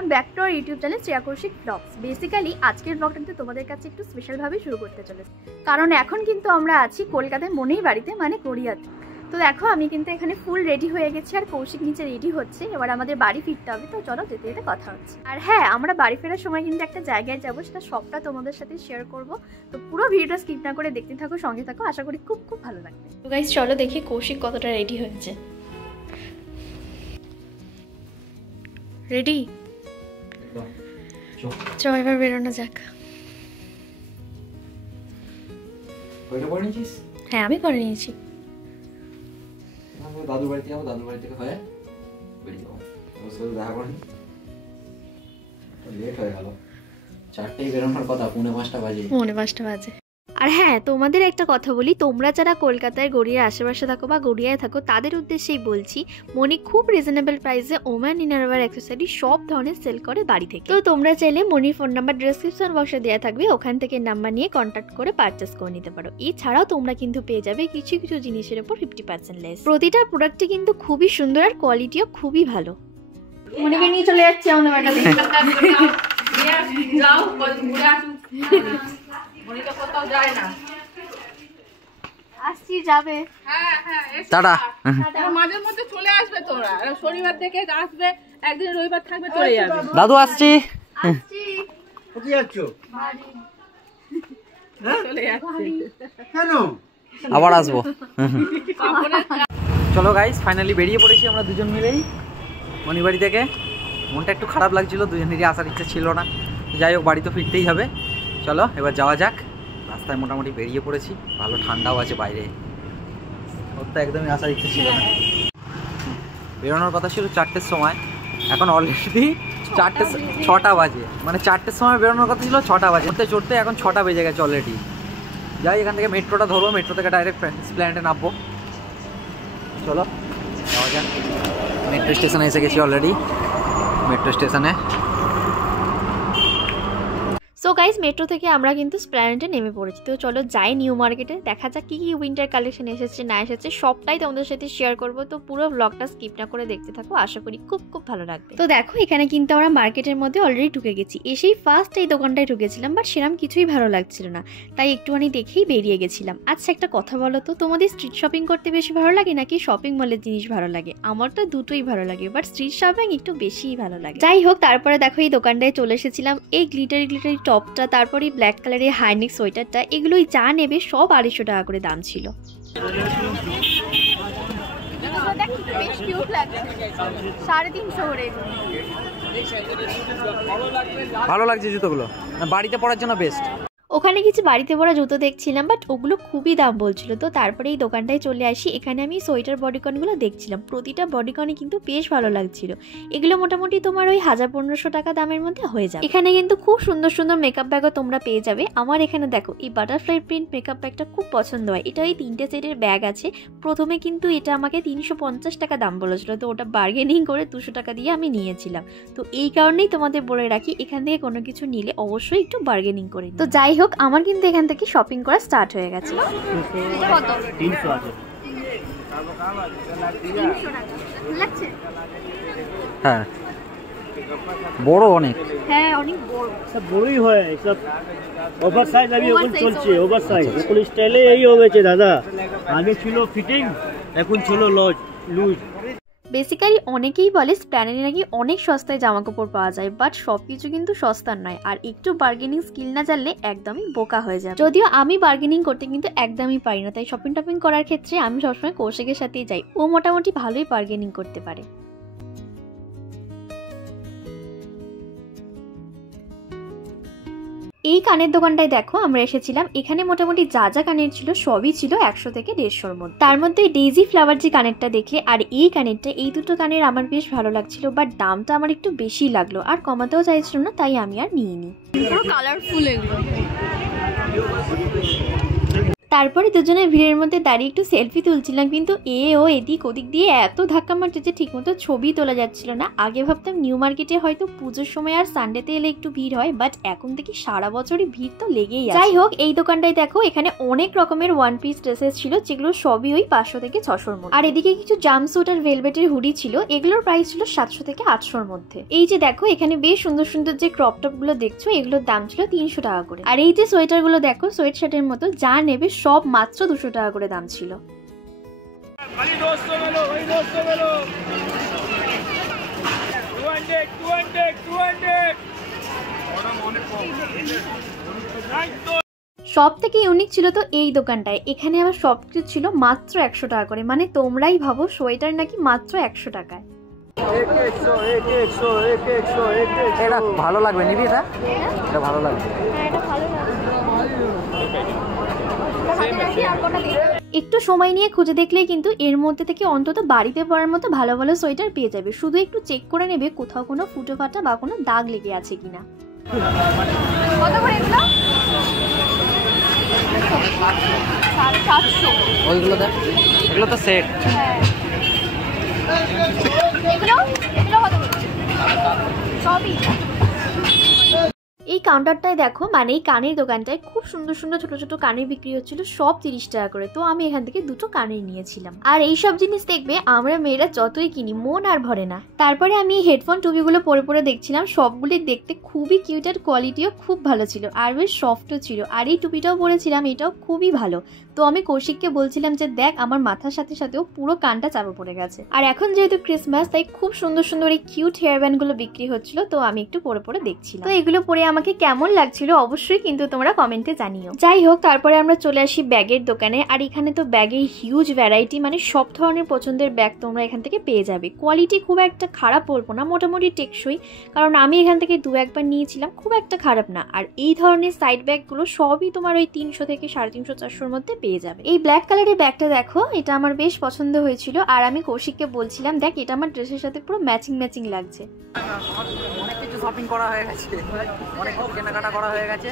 Welcome back to our YouTube channel Shreya Kaushik blogs. Basically আজকের ব্লগটা তোমাদের কাছে একটু স্পেশালভাবে শুরু করতে চলেছে, কারণ এখন কিন্তু আমরা আছি কলকাতায় মনির বাড়িতে, মানে গড়িয়াতে। তো দেখো আমি কিন্তু এখানে ফুল রেডি হয়ে গেছি আর কৌশিক নিচে রেডি হচ্ছে। এবার আমাদের বাড়ি ফিরতে হবে, তো চলো যেতে যেতে কথা হচ্ছে। আর হ্যাঁ, আমরা বাড়ি ফেরার সময় কিন্তু একটা জায়গায় যাবো, সেটা সবটা তোমাদের সাথে শেয়ার করব। তো পুরো ভিডিওটা স্কিপ না করে দেখতে থাকো, সঙ্গে থাকো, আশা করি খুব খুব ভালো লাগবে। তো গাইস চলো দেখি কৌশিক কতটা রেডি হয়েছে। রেডি? চল এবার বেরোনো যাক। হ্যাঁ আমি করে নিয়েছি। দাদুর বাড়িতে যাবো, দাদুর বাড়ি থেকে হয়ে বেরিয়ে যাবো। ওর সাথে দেখা করেন, লেট হয়ে গেল। 4টেই বেরোনোর কথা, 4:45 বাজে। 5:45 বাজে। আর হ্যাঁ, তোমাদের একটা কথা বলি, তোমরা যারা কলকাতায় গড়িয়ার আশেপাশে থাকো বা গড়িয়ায় থাকো তাদের উদ্দেশ্যেই বলছি, মনি খুব রিজনেবল প্রাইসে ওম্যান ইনারওয়্যার অ্যাক্সেসরি সব ধরনের সেল করে বাড়ি থেকে। তো তোমরা চাইলে মনির ফোন নাম্বার ডেসক্রিপশন বক্সে দেওয়া থাকবে, ওখান থেকে নাম্বার নিয়ে কন্ট্যাক্ট করে পারচেস করে নিতে পারো। এছাড়াও তোমরা কিন্তু পেয়ে যাবে কিছু কিছু জিনিসের উপর 50% লেস। প্রতিটা প্রোডাক্টই কিন্তু খুবই সুন্দর আর কোয়ালিটিও খুবই ভালো। মনিকে নিয়ে চলে যাচ্ছি আমাদের বাড়িতে। যাও ঘুরে আসুন। মনিকা কোথাও যায় না, আসছি যাবে। হ্যাঁ হ্যাঁ টাটা। মাঝের মধ্যে চলে আসবে, তোরা শনিবার থেকে আসবে, একদিন রবিবার থাকবে, চলে যাবে। দাদু আসছি। কোথায় যাচ্ছ? বাড়ি। চলে যাচ্ছি। কেন? আবার আসবো। চলো গাইস, ফাইনালি বেরিয়ে পড়েছি আমরা দুজন মিলেই মনির বাড়ি থেকে। মনটা একটু খারাপ লাগছিল, দুজনেরই আসার ইচ্ছা ছিল না। যাই হোক, বাড়ি তো ফিরতেই হবে। চলো এবার যাওয়া যাক। রাস্তায় মোটামুটি বেরিয়ে পড়েছি, ভালো ঠান্ডাও আছে বাইরে। ওর তো একদমই আসার ইচ্ছা ছিল না। বেরোনোর কথা ছিল 4টের সময়, এখন অলরেডি 6টা বাজে। মানে 4টের সময় বেরোনোর কথা ছিল, 6টা বাজে। চড়তে চড়তে এখন 6টা বেজে গেছে অলরেডি। যাই, এখান থেকে মেট্রোটা ধরবো, মেট্রো থেকে ডাইরেক্ট এসপ্ল্যানেডে নামবো। চলো যাওয়া যাক। মেট্রো স্টেশনে এসে গেছি অলরেডি, মেট্রো স্টেশনে। সো গাইস, মেট্রো থেকে আমরা কিন্তু এসপ্ল্যানেডে নেমে পড়েছি। তো চলো যাই নিউ মার্কেটে, দেখা যাক কি কি উইন্টার কালেকশন এসেছে না এসেছে, সবটাই তোমাদের সাথে শেয়ার করব। তো পুরো ব্লগটা স্কিপ না করে দেখতে থাকো, আশা করি খুব খুব ভালো লাগবে। তো দেখো এখানে কিন্তু আমরা মার্কেটের মধ্যে অলরেডি ঢুকে গেছি। এসেই ফার্স্ট এই দোকানটায় ঢুকেছিলাম, বাট সেরকম কিছুই ভালো লাগছিল না, তাই একটুখানি দেখেই বেরিয়ে গেছিলাম। আচ্ছা একটা কথা বলো তো, তোমাদের স্ট্রিট শপিং করতে বেশি ভালো লাগে নাকি শপিং মলের জিনিস ভালো লাগে? আমার তো দুটোই ভালো লাগে, বাট স্ট্রিট শপিং একটু বেশিই ভালো লাগে। যাই হোক, তারপরে দেখো এই দোকানটায় চলে এসেছিলাম। এই গ্লিটারি টপটা, তারপরে ব্ল্যাক কালারের হাইনেক সোয়েটারটা, এগুলোই যা নেবে সব 250 টাকা করে দাম ছিল। ভালো লাগছে জুতোগুলো, বাড়িতে পরার জন্য বেস্ট। ওখানে কিছু বাড়িতে পরা জুতো দেখছিলাম, বাট ওগুলো খুবই দাম বলছিল। তো তারপরে এই দোকানটায় চলে আসি। এখানে আমি সোয়েটার বডিকনগুলো দেখছিলাম, প্রতিটা বডিকনই কিন্তু বেশ ভালো লাগছিল। এগুলো মোটামুটি তোমার ওই 1000-1500 টাকা দামের মধ্যে হয়ে যাবে। এখানে কিন্তু খুব সুন্দর সুন্দর মেকআপ ব্যাগও তোমরা পেয়ে যাবে। আমার এখানে দেখো এই বাটারফ্লাই প্রিন্ট মেকআপ ব্যাগটা খুব পছন্দ হয়। এটা ওই 3টে সেটের ব্যাগ আছে। প্রথমে কিন্তু এটা আমাকে 350 টাকা দাম বলেছিল, তো ওটা বার্গেনিং করে 200 টাকা দিয়ে আমি নিয়েছিলাম। তো এই কারণেই তোমাদের বলে রাখি, এখান থেকে কোনো কিছু নিলে অবশ্যই একটু বার্গেনিং করে। তো যাই হোক, আমার কিন্তু এখান থেকে শপিং করা স্টার্ট হয়ে গেছে। হ্যাঁ বড় অনেক। হ্যাঁ অনেক বড়, সব বড়ই হয়, সব ওভার সাইজ। আমি এখন চলছে ওভার সাইজ, এখন স্টাইলে এই হয়ে গেছে দাদা। আগে ছিল ফিটিং, এখন ছিল লুজ। বেসিক্যালি অনেকেই বলে এসপ্ল্যানেডে নাকি অনেক সস্তায় জামা কাপড় পাওয়া যায়, বাট সবকিছু কিন্তু সস্তার নয়। আর একটু বার্গেনিং স্কিল না জানলে একদমই বোকা হয়ে যায়। যদিও আমি বার্গেনিং করতে কিন্তু একদমই পারি না, তাই শপিং টপিং করার ক্ষেত্রে আমি সবসময় কৌশিকের সাথেই যাই। ও মোটামুটি ভালোই বার্গেনিং করতে পারে। এই কানের দোকানটায় দেখো আমরা এসেছিলাম। এখানে মোটামুটি যা যা কানের ছিল সবই ছিল 100 থেকে 150-র মধ্যে। তার মধ্যে ডেইজি ফ্লাওয়ার যে কানেরটা দেখলে আর এই কানেরটা, এই দুটো কানের আমার বেশ ভালো লাগছিল, বাট দামটা আমার একটু বেশি লাগলো আর কমাতেও চাইছিল না, তাই আমি আর নিইনি। পুরো কালারফুল এগুলো। তারপরে দুজনে ভিড়ের মধ্যে দাঁড়িয়ে একটু সেলফি তুলছিলাম, কিন্তু ও এদিক ওদিক দিয়ে এত ধাক্কা মারছে যে ঠিকমতো ছবি তোলা যাচ্ছিল না। আগে ভাবতাম নিউ মার্কেটে হয়তো পুজোর সময় আর সানডেতে এলে একটু ভিড় হয়, বাট এখন থেকে সারা বছরই ভিড় তো লেগেই আছে। যাই হোক, এই দোকানটায় দেখো এখানে অনেক রকমের ওয়ান পিস ড্রেসেস ছিল, যেগুলো সবই ওই 500 থেকে 600-র মধ্যে। আর এদিকে কিছু জাম্পস্যুট আর ভেলভেটের হুডি ছিল, এগুলোর প্রাইস ছিল 700 থেকে 800-র মধ্যে। এই যে দেখো এখানে বেশ সুন্দর সুন্দর যে ক্রপ টপ গুলো দেখছো, এগুলোর দাম ছিল 300 টাকা করে। আর এই যে সোয়েটার গুলো দেখো, সোয়েট শার্টের মতো যা নেবে সব মাত্র 200 টাকা করে দাম ছিল। সব থেকে ইউনিক ছিল তো এই দোকানটায়, এখানে আবার সবকিছু ছিল মাত্র 100 টাকা করে। মানে তোমরাই ভাবো সোয়েটার নাকি মাত্র 100 টাকায়। এটা ভালো লাগবে, নিবি? এটা ভালো লাগবে। একটু সময় নিয়ে খুঁজে দেখলেই কিন্তু এর মধ্যে থেকে অন্তত বাড়িতে পরার মতো ভালো ভালো সোয়েটার পেয়ে যাবে। শুধু একটু চেক করে নেবে কোথাও কোনো ফুটো ফাটা বা কোনো দাগ লেগে আছে কিনা। ওইগুলো দেখ, এগুলো তো সেট। এই কাউন্টারটায় দেখো, মানে এই কানের দোকানটায় খুব সুন্দর সুন্দর ছোট ছোট কানের বিক্রি হচ্ছিল, সব 30 টাকা করে। তো আমি এখান থেকে দুটো কানের নিয়েছিলাম। আর এই সব জিনিস দেখবে আমরা মেয়েরা যতই কিনি মন আর ভরে না। তারপরে আমি এই হেডফোন টুপিগুলো পরে পরে দেখছিলাম, সবগুলি দেখতে খুবই কিউট আর কোয়ালিটিও খুব ভালো ছিল আর বেশ সফটও ছিল। আর এই টুপিটাও পরেছিলাম, এটাও খুবই ভালো। তো আমি কৌশিককে বলছিলাম যে দেখ আমার মাথার সাথে সাথেও পুরো কানটা চাপা পড়ে গেছে। আর এখন যেহেতু ক্রিসমাস, তাই খুব সুন্দর সুন্দর এই কিউট হেয়ার ব্যান্ড গুলো বিক্রি হচ্ছিল, তো আমি একটু পরে পরে দেখছিলাম। তো এগুলো পরে আমাকে কেমন লাগছিল অবশ্যই কিন্তু তোমরা কমেন্টে জানিও। যাই হোক, তারপরে আমরা চলে আসি ব্যাগের দোকানে। আর এখানে তো ব্যাগের হিউজ ভ্যারাইটি, মানে সব ধরনের পছন্দের ব্যাগ তোমরা এখান থেকে পেয়ে যাবে। কোয়ালিটি খুব একটা খারাপ বলবো না, মোটামুটি টেকসই, কারণ আমি এখান থেকে 2-1 বার নিয়েছিলাম, খুব একটা খারাপ না। আর এই ধরনের সাইড ব্যাগগুলো সবই তোমার ওই 300 থেকে 350-400-র মধ্যে পেয়ে যাবে। এই ব্ল্যাক কালারের ব্যাগটা দেখো, এটা আমার বেশ পছন্দ হয়েছিল। আর আমি কৌশিককে বলছিলাম দেখ এটা আমার ড্রেসের সাথে পুরো ম্যাচিং ম্যাচিং লাগছে। অনেক কিছু শপিং করা হয়ে গেছে, অনেক কিছু কেনাকাটা করা হয়ে গেছে।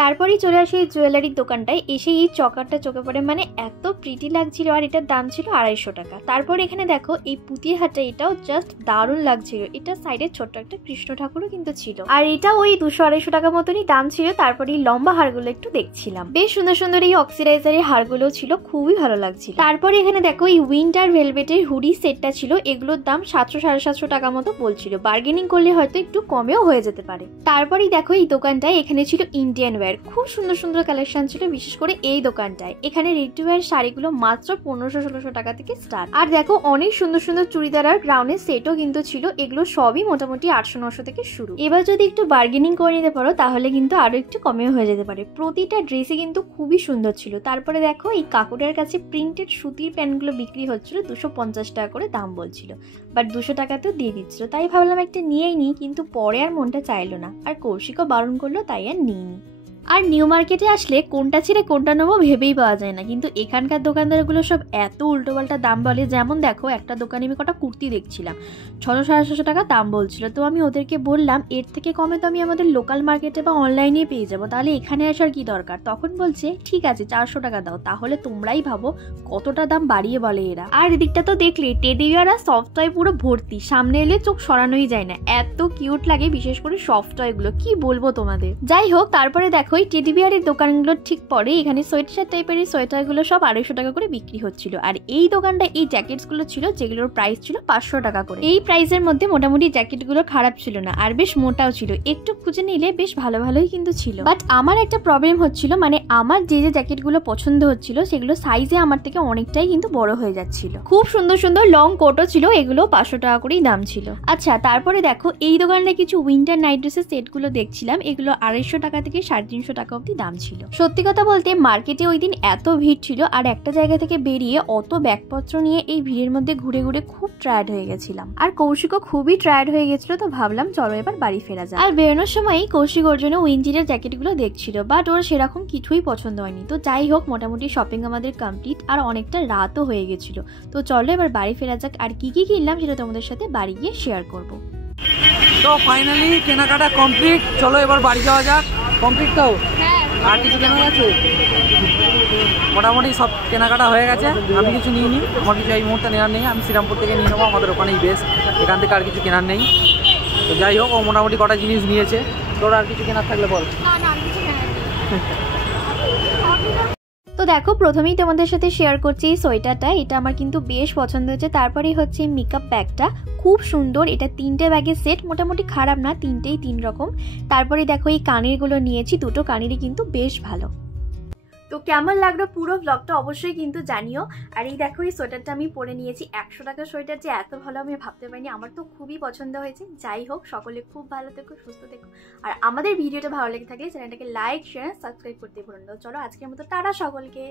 তারপরেই চলে আসি এই জুয়েলারির দোকানটায়। এসে এই চকারটা চোখে পড়ে, মানে এত প্রিটি লাগছিল। আর এটার দাম ছিল 250 টাকা। তারপর এখানে দেখো এই পুঁতির হারটা, এটাও জাস্ট দারুণ লাগছিল। এটা সাইডে ছোট্ট একটা কৃষ্ণ ঠাকুরও কিন্তু ছিল, আর এটা ওই 200-250 টাকা মতনই দাম ছিল। তারপরে এই লম্বা হারগুলো একটু দেখছিলাম, বেশ সুন্দর সুন্দর এই অক্সিডাইজারের হারগুলো ছিল, খুবই ভালো লাগছিল। তারপরে এখানে দেখো এই উইন্টার ভেলভেটের হুডি সেটটা ছিল, এগুলোর দাম 700-750 টাকা মতো বলছিল। বার্গেনিং করলে হয়তো একটু কমেও হয়ে যেতে পারে। তারপরেই দেখো এই দোকানটায় এখানে ছিল ইন্ডিয়ান ওয়্যার, খুব সুন্দর সুন্দর কালেকশন ছিল, বিশেষ করে এই দোকানটায়। এখানে রেডি টু ওয়্যার শাড়িগুলো মাত্র 1500-1600 টাকা থেকে স্টার্ট। আর দেখো অনেক সুন্দর সুন্দর চুড়িদার আর গ্রাউন্ডের সেটও কিন্তু ছিল, এগুলো সবই মোটামুটি 800-900 থেকে শুরু। এবার যদি একটু বার্গেনিং করে নিতে পারো তাহলে কিন্তু আরো একটু কমেও হয়ে যেতে পারে। প্রতিটা ড্রেসই কিন্তু খুবই সুন্দর ছিল। তারপরে দেখো এই কাকুটার কাছে প্রিন্টেড সুতির প্যান্টগুলো বিক্রি হচ্ছিল, 250 টাকা করে দাম বলছিল, বাট 200 টাকাতেও দিয়ে দিচ্ছিল। তাই ভাবলাম একটা নিয়েই নিই, কিন্তু পরে আর মনটা চাইলো না, আর কৌশিকও বারণ করলো, তাই আর নিইনি। আর নিউ মার্কেটে আসলে কোনটা ছেড়ে কোনটা নেবো ভেবেই পাওয়া যায় না, কিন্তু এখানকার দোকানদারগুলো সব এত উল্টোপাল্টা দাম বলে। যেমন দেখো একটা দোকানে আমি কটা কুর্তি দেখছিলাম, 600-700 টাকা দাম বলছিল। তো আমি ওদেরকে বললাম এর থেকে কমে তো আমি আমাদের লোকাল মার্কেটে বা অনলাইনে পেয়ে যাবো, তাহলে এখানে আসার কি দরকার। তখন বলছে ঠিক আছে 400 টাকা দাও। তাহলে তোমরাই ভাবো কতটা দাম বাড়িয়ে বলে এরা। আর এদিকটা তো দেখলে টেডি বিয়ার আর সফট টয় পুরো ভর্তি, সামনে এলে চোখ সরানোই যায় না, এত কিউট লাগে, বিশেষ করে সফট টয় গুলো, কি বলবো তোমাদের। যাই হোক, তারপরে দেখো এই টেডি বিয়ারের দোকানগুলোর ঠিক পরে এখানে সোয়েটার টাইপের এই সোয়েটারগুলো সব 250 টাকা করে বিক্রি হচ্ছিল। আর এই দোকানটা এই জ্যাকেটস গুলো ছিল, যেগুলোর প্রাইস ছিল 500 টাকা করে। এই প্রাইসের মধ্যে মোটামুটি জ্যাকেটগুলো খারাপ ছিল না, আর বেশ মোটাও ছিল, একটু খুঁজে নিলে বেশ ভালো ভালোই কিন্তু ছিল। বাট আমার একটা প্রবলেম হচ্ছিল, মানে আমার যে যে জ্যাকেটগুলো পছন্দ হচ্ছিল সেগুলো সাইজে আমার থেকে অনেকটাই কিন্তু বড় হয়ে যাচ্ছিল। খুব সুন্দর সুন্দর লং কোটও ছিল, এগুলো 500 টাকা করেই দাম ছিল। আচ্ছা, তারপরে দেখো এই দোকানটা কিছু উইন্টার নাইট ড্রেসের সেটগুলো দেখছিলাম, এগুলো 250 টাকা থেকে 350 টাকা অব্দি দাম ছিল। সত্যি কথা বলতে মার্কেটে ওই দিন এত ভিড় ছিল, আর একটা জায়গা থেকে বেরিয়ে অত ব্যাগপত্র নিয়ে এই ভিড়ের মধ্যে ঘুরে ঘুরে খুব টায়ার্ড হয়ে গেছিলাম। আর কৌশিকও খুবই টায়ার্ড হয়ে গেছিল, তো ভাবলাম চলো এবার বাড়ি ফেরা যায়। আর বেরোনোর সময় কৌশিক ওর জন্য উইন্টারের জ্যাকেটগুলো দেখছিল, বাট ওর সেরকম কিছুই পছন্দ হয়নি। তো যাই হোক, মোটামুটি শপিং আমাদের কমপ্লিট, আর অনেকটা রাতও হয়ে গেছিল। তো চলো এবার বাড়ি ফেরা যাক। আর কি কি কিনলাম সেটা তোমাদের সাথে বাড়ি গিয়ে শেয়ার করবো। তো ফাইনালি কেনাকাটা কমপ্লিট, চলো এবার বাড়ি যাওয়া যাক। কমপ্লিট তো? হ্যাঁ। আর কিছু কেনা আছে? মোটামুটি সব কেনাকাটা হয়ে গেছে। আমি কিছু নিইনি, আমার কিছু এই মুহূর্তে নেওয়ার নেই। আমি শ্রীরামপুর থেকে নিয়ে নেবো, আমাদের ওখানেই বেস্ট, এখান থেকে আর কিছু কেনার নেই। তো যাই হোক, ও মোটামুটি কটা জিনিস নিয়েছে। তোর আর কিছু কেনার থাকলে বল। তো দেখো, প্রথমেই তোমাদের সাথে শেয়ার করছি এই সোয়েটারটা। এটা আমার কিন্তু বেশ পছন্দ হয়েছে। তারপরেই হচ্ছে মেকআপ ব্যাগটা, খুব সুন্দর। এটা 3টে ব্যাগের সেট, মোটামুটি খারাপ না, 3টেই 3 রকম। তারপরে দেখো এই কানেরগুলো নিয়েছি, 2টো কানেরই কিন্তু বেশ ভালো। তো কেমন লাগলো পুরো ব্লগটা অবশ্যই কিন্তু জানিও। আর এই দেখো এই সোয়েটারটা আমি পরে নিয়েছি, 100 টাকার সোয়েটার যে এত ভালো আমি ভাবতে পারিনি। আমার তো খুবই পছন্দ হয়েছে। যাই হোক, সকলে খুব ভালো থেকো, সুস্থ থেকো। আর আমাদের ভিডিওটা ভালো লেগে থাকলে চ্যানেলটাকে লাইক, শেয়ার, সাবস্ক্রাইব করতে ভুলো না। চলো আজকের মতো টাটা সকলকে।